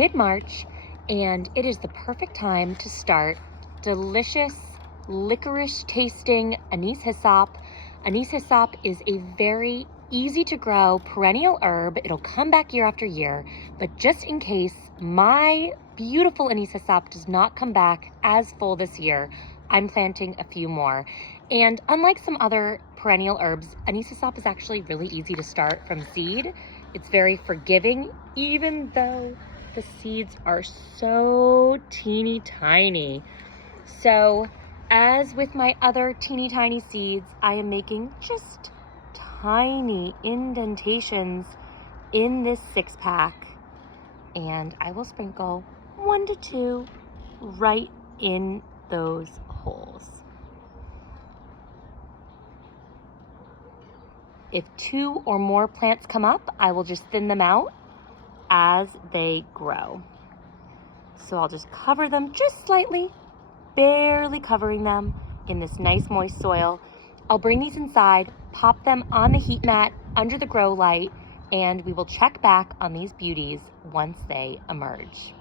Mid-March, and it is the perfect time to start delicious licorice tasting anise hyssop. Anise hyssop is a very easy to grow perennial herb. It'll come back year after year, but just in case my beautiful anise hyssop does not come back as full this year, I'm planting a few more. And unlike some other perennial herbs, anise hyssop is actually really easy to start from seed. It's very forgiving, even though the seeds are so teeny tiny. So as with my other teeny tiny seeds, I am making just tiny indentations in this 6-pack, and I will sprinkle 1 to 2 right in those holes. If 2 or more plants come up, I will just thin them out as they grow. So I'll just cover them just slightly, barely covering them in this nice moist soil. I'll bring these inside, pop them on the heat mat under the grow light, and we will check back on these beauties once they emerge.